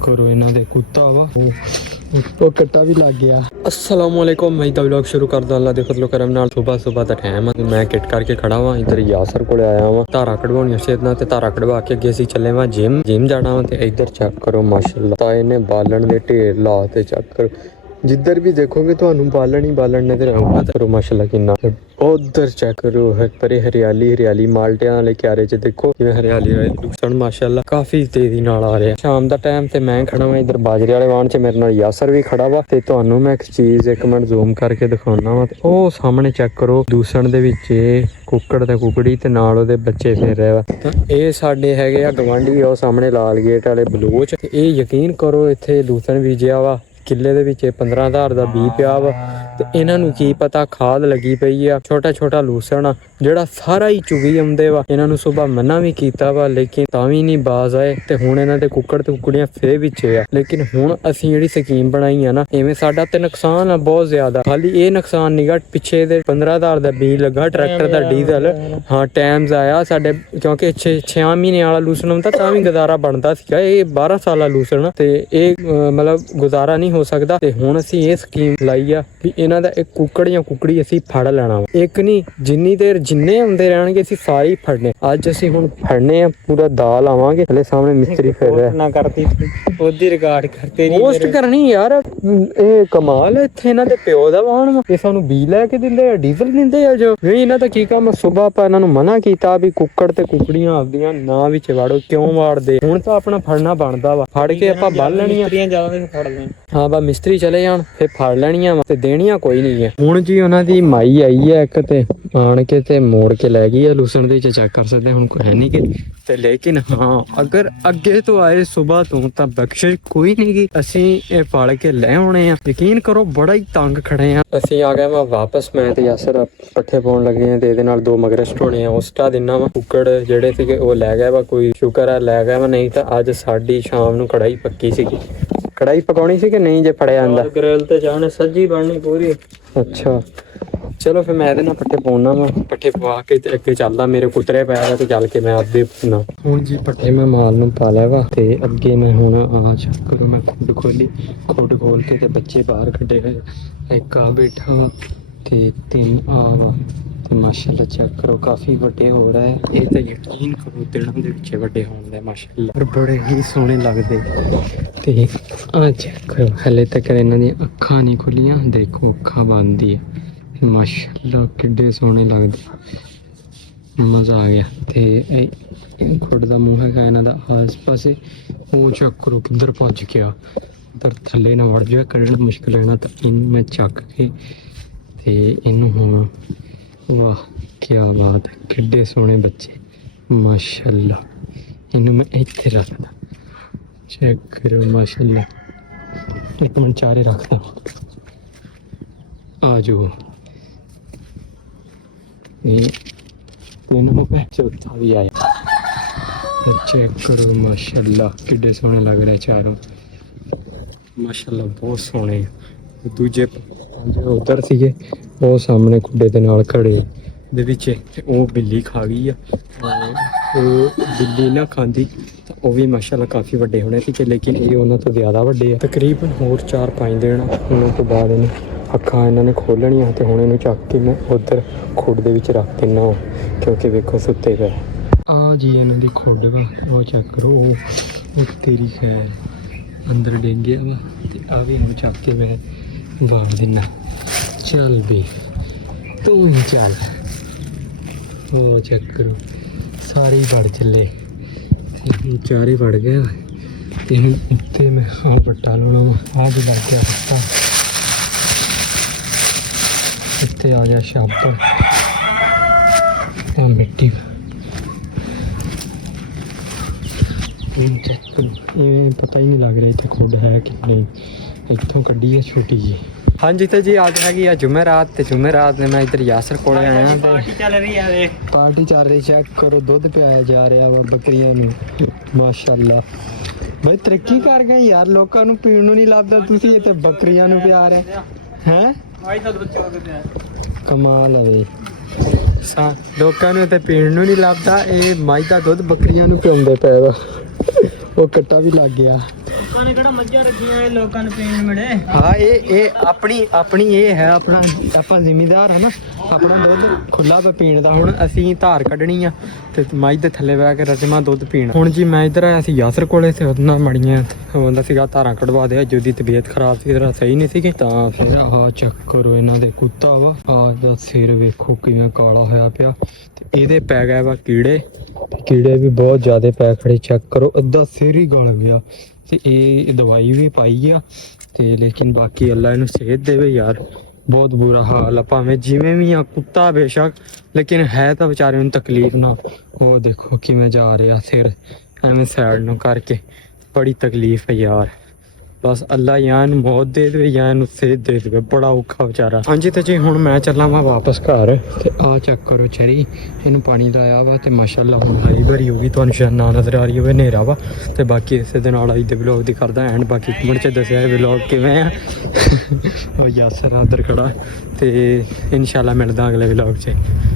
करो इन्हां दे कुत्ता वा वो कट्टा भी लग गया। अस्सलाम वालेकुम, मैं दा व्लॉग शुरू कर दा। अल्लाह दे फजलो करम नाल सुबह दा टाइम है, मैं किट करके खड़ा वा। इधर यासर कोले आया वा धारा कढवाउणियां सेहतना ते धारा कढवा के अगे असीं चले वा जिम जाना वा। ते इधर चेक करो माशाअल्लाह ताए ने बालन दे ढेर लाते। चेक करो जिधर भी देखोगे तो बालन ही बालन नजर आऊगा। करो माशाल्लाह किन्ना उधर चेक करो परे हरियाली माल्टियां वाले क्यारे च देखो किवें हरियाली लूसण माशाल्लाह काफी तेजी नाल आ रहा। शाम दा टाइम ते मैं खड़ा वा इधर बाजरे वाले वाहन च, मेरे नाल यासर भी खड़ा वा। ते तुहानू मैं एक चीज एक मिनट जूम करके दिखाउणा वा। ओ सामने चेक करो लूसण दे विच कुक्कड़ ते कुकड़ी ते नाल ओहदे बच्चे फिर रहे वा। तां ए साडे हैगे आ गवांढी, ओ सामने लाल गेट वाले बलूच। ते ए यकीन करो इत्थे लूसण बीजिया वा किले दे विच 15,000 दा बी पिया वा। ते इन्हां नू की पता खाद लगी पई आ। छोटा छोटा लूसण आ जेड़ा सारा ही चुगी आउंदे वा। इन्हां नू सुबह मना भी कीता वा लेकिन तां भी नहीं बाज आए। ते हुण इन्हां दे कुक्कड़ ते कुकड़ियां फिर विच आ। लेकिन हुण असीं जेहड़ी स्कीम बनाई आ ना, इवें साडा ते नुकसान आ बहुत ज्यादा। खाली ये नुकसान निगा पिछे दे 15,000 दा बी लगा ट्रैक्टर दा डीजल। हाँ टाइम आया साडे क्योंकि 6 महीने वाला लूसण हुंदा तां भी गुजारा बनदा सीगा। ये 12 साला लूसण ते मतलब गुजारा नहीं हो सकदा। ते हुण असीं ये स्कीम लाई आ भी इन्हां दा एक कुक्कड़ जां कुकड़ी असीं फड़ लैणा वा। एक नहीं जिन्नी देर जिन्ने आउंदे रहणगे असीं सारे ही फड़ने। अज असीं हुण फड़ने आ पूरा दा लावांगे। हले सामने मिस्त्री फिर रहा ना करती ओदी रिकॉर्ड करते नहीं पोस्ट करनी यार। ए कमाल है इत्थे इन्हां दे प्यो दा वाहन वा। ਇਹ ਸਾਨੂੰ ਬੀ ਲੈ ਕੇ ਦਿੰਦੇ ਆ ਡੀਜ਼ਲ ਦਿੰਦੇ ਆ ਜੋ ਨਹੀਂ ਇਹਨਾਂ ਦਾ ਕੀ ਕੰਮ। ਸੁਬਹ ਆਪਾਂ ਇਹਨਾਂ ਨੂੰ ਮਨਾ ਕੀਤਾ ਵੀ ਕੁੱਕੜ ਤੇ ਕੁਕੜੀਆਂ ਆਪਦੀਆਂ ਨਾ ਵਿੱਚ ਵਾੜੋ, ਕਿਉਂ ਵਾੜਦੇ। ਹੁਣ ਤਾਂ ਆਪਣਾ ਫੜਨਾ ਬਣਦਾ ਵਾ, ਫੜ ਕੇ ਆਪਾਂ ਬੰਨ ਲੈਣੀਆਂ ਫੜ ਲੈਣ। ਹਾਂ ਬਾ ਮਿਸਤਰੀ ਚਲੇ ਜਾਣ ਫਿਰ ਫੜ ਲੈਣੀਆਂ ਵਾ ਤੇ ਦੇਣੀਆਂ ਕੋਈ ਨਹੀਂ ਹੈ। ਹੁਣ ਜੀ ਉਹਨਾਂ ਦੀ ਮਾਈ ਆਈ ਹੈ ਇੱਕ ਤੇ ਆਣ ਕੇ ਤੇ ਮੋੜ ਕੇ ਲੈ ਗਈ ਆ ਲੂਸਣ ਦੇ ਚ। ਚੈੱਕ ਕਰ ਸਕਦੇ ਹੁਣ ਕੋਈ ਹੈ ਨਹੀਂ ਕਿ ਤੇ ਲੇਕਿਨ ਹਾਂ ਅਗਰ ਅੱਗੇ ਤੋਂ ਆਏ ਸੁਬਹ ਤੋਂ ਤਾਂ ਬਖਸ਼ਿਸ਼ ਕੋਈ ਨਹੀਂ ਗੀ। ਅਸੀਂ ਇਹ ਫੜ ਕੇ ਲੈ ਆਉਣੇ ਆ। ਯਕੀਨ ਕਰੋ ਬੜਾ ਹੀ ਤੰਗ ਖੜੇ ਆ ਅਸੀਂ। ਆ ਗਏ ਵਾ ਵਾਪਸ, ਮੈਂ ਤੇ ਯਾਸਰ ਪੱਠੇ ਪਾਉਣ ਲੱਗੇ ਆ ਤੇ ਇਹਦੇ ਨਾਲ 2 ਮਗਰ ਸਟੋਣੇ ਆ ਉਸਟਾ ਦਿਨਾ ਵਾ। ਕੁੱਕੜ ਜਿਹੜੇ ਸੀਗੇ ਉਹ ਲੈ ਗਿਆ ਵਾ, ਕੋਈ ਸ਼ੁਕਰ ਆ ਲੈ ਗਿਆ ਵਾ, ਨਹੀਂ ਤਾਂ ਅੱਜ ਸਾਡੀ ਸ਼ਾਮ ਨੂੰ ਕੜਾਈ ਪੱਕੀ ਸੀਗੀ। ਕੜਾਈ ਪਕਾਉਣੀ ਸੀ ਕਿ ਨਹੀਂ ਜੇ ਫੜਿਆ ਜਾਂਦਾ ਗ੍ਰਿਲ ਤੇ ਜਾਣੇ ਸੱਜੀ ਬਣਨੀ ਪੂਰੀ। ਅੱਛਾ ਚਲੋ ਫਿਰ ਮੈਂ ਇਹਦੇ ਨਾਲ ਪੱਠੇ ਪਾਉਣਾ ਵਾ। ਪੱਠੇ ਪਵਾ ਕੇ ਤੇ ਅੱਗੇ ਚੱਲਦਾ, ਮੇਰੇ ਕੁਤਰੇ ਪਿਆ ਤੇ ਚੱਲ ਕੇ ਮੈਂ ਆਪਦੇ ਨਾ ਹੁਣ ਜੀ ਪੱਠੇ ਮੈਂ ਮਾਲ ਨੂੰ ਪਾ ਲਿਆ ਵਾ। ਤੇ ਅੱਗੇ ਮੈਂ ਹੁਣ ਆ ਚੈੱਕ ਕਰੋ ਮੈਂ ਖੁੱਡ ਖੋਲ ਕੇ ਤੇ ਬੱਚੇ ਬਾਹਰ ਕੱਢੇ ਹੋਏ। ਇੱਕ ਆ ਬੈਠਾ ਵਾ ਤੇ 3 ਆ ਵਾ ਤੇ ਮਾਸ਼ਾਅੱਲਾ ਚੈੱਕ ਕਰੋ ਕਾਫੀ ਵੱਡੇ ਹੋ ਰਹੇ। ਇਹ ਤਾਂ ਯਕੀਨ ਕਰੋ ਦਿਨਾਂ ਦੇ ਵਿੱਚ ਵੱਡੇ ਹੋਣ ਦੇ ਮਾਸ਼ਾਅੱਲਾ, ਪਰ ਬੜੇ ਹੀ ਸੋਹਣੇ ਲੱਗਦੇ। ਤੇ ਆ ਚੈੱਕ ਕਰੋ ਹਲੇ ਤੱਕ ਇਹਨਾਂ ਦੀਆਂ ਅੱਖਾਂ ਨਹੀਂ ਖੁੱਲੀਆਂ, ਦੇਖੋ ਅੱਖਾਂ ਬੰਦ ਹੀ ਆ ਮਾਸ਼ਾਅੱਲਾ, ਕਿੱਡੇ ਸੋਹਣੇ ਲੱਗਦੇ, ਮਜ਼ਾ ਆ ਗਿਆ। ਤੇ ਇਹ ਖੁੱਡ ਦਾ ਮੂੰਹ ਹੈਗਾ ਇਹਨਾਂ ਦਾ ਆਸ ਪਾਸੇ। ਉਹ ਚੈੱਕ ਕਰੋ ਕਿੱਧਰ ਭੱਜ ਗਿਆ, ਉੱਧਰ ਥੱਲੇ ਨਾ ਵੜ ਜਾਵੇ, ਕੱਢਣਾ ਮੁਸ਼ਕਿਲ ਹੋਣਾ। ਤਾਂ ਇਹਨੂੰ ਮੈਂ ਚੱਕ ਕੇ ਤੇ ਇਹਨੂੰ ਹੁਣ ਵਾਹ ਕੀ ਬਾਤ ਹੈ, ਕਿੱਡੇ ਸੋਹਣੇ ਬੱਚੇ ਮਾਸ਼ਾਅੱਲਾ। ਇਹਨੂੰ ਮੈਂ ਇੱਥੇ ਰੱਖਦਾ, ਚੈੱਕ ਕਰੋ ਮਾਸ਼ਾਅੱਲਾ। ਇੱਕ ਮਿੰਟ ਚਾਰੇ ਰੱਖਦਾ, ਆ ਜਾਓ। तीनों पे चौथा भी आया, चेक करो माशाल्लाह किड्डे सोहने लग रहे चारों माशाल्लाह, बहुत सोहने। दूजे उधर सीगे वो सामने खुड्डे दे नाल खड़े दे विच वो बिल्ली खा गई आ। वो बिल्ली ना खांदी तो वो भी माशाल्लाह काफ़ी वड्डे होने थे, लेकिन ये उन्होंने तो ज़्यादा वड्डे आ। तकरीबन होर 4-5 दिन उन्होंने तो बाद ਅੱਖਾਂ ਇਹਨਾਂ ਨੇ ਖੋਲਣੀਆਂ ਤੇ ਹੁਣ ਇਹਨੂੰ ਚੱਕ ਕੇ ਮੈਂ ਉਧਰ ਖੁੱਡ ਦੇ ਵਿੱਚ ਰੱਖ ਦਿੰਦਾ ਕਿਉਂਕਿ ਵੇਖੋ ਸੁੱਤੇ ਪਏ ਆ ਜੀ। ਇਹਨਾਂ ਦੀ ਖੁੱਡ ਵਾ ਉਹ ਚੈੱਕ ਕਰੋ, ਉਹ ਤੇਰੀ ਖੈਰ ਅੰਦਰ ਡੇਂਗਿਆ ਵਾ। ਤੇ ਆ ਵੀ ਇਹਨੂੰ ਚੱਕ ਕੇ ਮੈਂ ਵਾੜ ਦਿੰਦਾ। ਚੱਲ ਵੀ ਤੂੰ ਹੀ ਚੱਲ। ਉਹ ਚੈੱਕ ਕਰੋ ਸਾਰੇ ਹੀ ਵੜ ਚੱਲੇ, ਚਾਰੇ ਵੜ ਗਏ। ਤੇ ਉੱਤੇ ਮੈਂ ਆ ਵੱਟਾ ਲਾਉਣਾ ਵਾ, ਆ ਵੀ ਵੜ ਗਿਆ ਵੱਟਾ। ਇੱਥੇ ਆ ਗਿਆ ਛਾਪਰ ਆ ਮਿੱਟੀ। ਇਹ ਪਤਾ ਹੀ ਨਹੀਂ ਲੱਗ ਰਿਹਾ ਇੱਥੇ ਖੁੱਡ ਹੈ ਕਿ ਨਹੀਂ, ਇੱਥੋਂ ਕੱਢੀ ਹੈ ਛੋਟੀ ਜੀ। ਹਾਂਜੀ ਤੇ ਜੀ ਅੱਜ ਹੈਗੀ ਆ ਜੁਮੇਰਾਤ ਤੇ ਜੁਮੇਰਾਤ ਨੇ ਮੈਂ ਇੱਧਰ ਯਾਸਰ ਕੋਲੇ ਆਇਆ ਤੇ ਪਾਰਟੀ ਚੱਲ ਰਹੀ ਹੈ। ਪਾਰਟੀ ਚੱਲ ਰਹੀ, ਚੈੱਕ ਕਰੋ ਦੁੱਧ ਪਿਆਇਆ ਜਾ ਰਿਹਾ ਵਾ ਬੱਕਰੀਆਂ ਨੂੰ ਮਾਸ਼ਾਅੱਲਾ। ਬਈ ਤਰੱਕੀ ਕਰ ਗਏ ਯਾਰ, ਲੋਕਾਂ ਨੂੰ ਪੀਣ ਨੂੰ ਨਹੀਂ ਲੱਭਦਾ, ਤੁਸੀਂ ਇੱਥੇ ਬੱਕਰੀਆਂ ਨੂੰ ਪਿਆ ਰਹੇ ਹੈ। ਕਮਾਲ ਆ ਬਈ, ਲੋਕਾਂ ਨੂੰ ਇੱਥੇ ਪੀਣ ਨੂੰ ਨਹੀਂ ਲੱਭਦਾ, ਇਹ ਮੱਝ ਦਾ ਦੁੱਧ ਬੱਕਰੀਆਂ ਨੂੰ ਪਿਆਉਂਦੇ ਪਏ ਵਾ। ਉਹ ਕੱਟਾ ਵੀ ਲੱਗ ਗਿਆ ਲੋਕਾਂ ਨੇ ਕਿਹੜਾ ਮੱਝਾਂ ਰੱਖੀਆਂ ਇਹ ਲੋਕਾਂ ਨੂੰ ਪੀਣ ਮਿਲੇ ਹਾਂ ਇਹ ਆਪਣੀ ਇਹ ਹੈ ਆਪਣਾ ਆਪਾਂ ਜ਼ਿਮੀਦਾਰ ਹੈ ਨਾ ਆਪਣਾ ਦੁੱਧ ਖੁੱਲਾ ਪਾ ਪੀਣ ਦਾ ਹੁਣ ਅਸੀਂ ਧਾਰ ਕੱਢਣੀ ਆ ਤੇ ਮੱਝ ਦੇ ਥੱਲੇ ਬਹਿ ਕੇ ਰਜਮਾ ਦੁੱਧ ਪੀਣਾ ਹੁਣ ਜੀ ਮੈਂ ਇੱਧਰ ਆਇਆ ਸੀ ਯਾਸਰ ਕੋਲੇ ਤੇ ਉਹਦੇ ਨਾਲ ਮੜੀਆਂ ਹੁੰਦਾ ਸੀਗਾ ਧਾਰਾਂ ਕਢਵਾ ਦੇ ਅੱਜ ਉਹਦੀ ਤਬੀਅਤ ਖਰਾਬ ਸੀ ਜਰਾ ਸਹੀ ਨਹੀਂ ਸੀਗੀ ਤਾਂ ਫਿਰ ਆਹ ਚੈੱਕ ਕਰੋ ਇਹਨਾਂ ਦੇ ਕੁੱਤਾ ਵਾ ਆਹ ਦਾ ਸਿਰ ਵੇਖੋ ਕਿਵੇਂ ਕਾਲਾ ਹੋਇਆ ਪਿਆ ਤੇ ਇਹਦੇ ਪੈ ਗਏ ਵਾ ਕੀੜੇ ਵੀ ਬਹੁਤ ਜ਼ਿਆਦਾ ਪੈ ਖੜੇ ਚੈੱਕ ਕਰੋ ਅੱਧਾ ਸਿਰ ਹੀ ਗਲ ਗਿਆ ਤੇ ਇਹ ਦਵਾਈ ਵੀ ਪਾਈ ਆ ਤੇ ਲੇਕਿਨ ਬਾਕੀ ਅੱਲਾ ਇਹਨੂੰ ਸਿਹਤ ਦੇਵੇ ਯਾਰ ਬਹੁਤ ਬੁਰਾ ਹਾਲ ਆ ਭਾਵੇਂ ਜਿਵੇਂ ਵੀ ਆ ਕੁੱਤਾ ਬੇਸ਼ੱਕ ਲੇਕਿਨ ਹੈ ਤਾਂ ਵਿਚਾਰੇ ਨੂੰ ਤਕਲੀਫ ਨਾ ਉਹ ਦੇਖੋ ਕਿਵੇਂ ਜਾ ਰਿਹਾ ਸਿਰ ਐਵੇਂ ਸਾਈਡ ਨੂੰ ਕਰਕੇ ਬੜੀ ਤਕਲੀਫ ਹੈ ਯਾਰ ਬਸ ਅੱਲਾ ਜਾਂ ਇਹਨੂੰ ਮੌਤ ਦੇ ਦੇਵੇ ਜਾਂ ਇਹਨੂੰ ਸਿਹਤ ਦੇ ਦੇਵੇ ਬੜਾ ਔਖਾ ਵਿਚਾਰਾ ਹਾਂਜੀ ਤੇ ਜੀ ਹੁਣ ਮੈਂ ਚੱਲਾਂ ਵਾ ਵਾਪਸ ਘਰ ਤੇ ਆ ਚੈੱਕ ਕਰੋ ਚੈਰੀ ਇਹਨੂੰ ਪਾਣੀ ਲਾਇਆ ਵਾ ਤੇ ਮਾਸ਼ਾਅੱਲਾ ਹੁਣ ਹਰੀ ਭਰੀ ਹੋ ਗਈ ਤੁਹਾਨੂੰ ਸ਼ਾਇਦ ਨਾ ਨਜ਼ਰ ਆ ਰਹੀ ਹੋਵੇ ਹਨੇਰਾ ਵਾ ਤੇ ਬਾਕੀ ਇਸੇ ਦੇ ਨਾਲ ਅੱਜ ਦੇ ਵਲੌਗ ਦੀ ਕਰਦਾ ਐਂਡ ਬਾਕੀ ਕਮੈਂਟ 'ਚ ਦੱਸਿਆ ਇਹ ਵਲੌਗ ਕਿਵੇਂ ਆ ਉਹ ਯਾਸਰ ਅੰਦਰ ਖੜਾ ਤੇ ਇਨਸ਼ਾਅੱਲਾ ਮਿਲਦਾ ਅਗਲੇ ਵਲੌਗ 'ਚ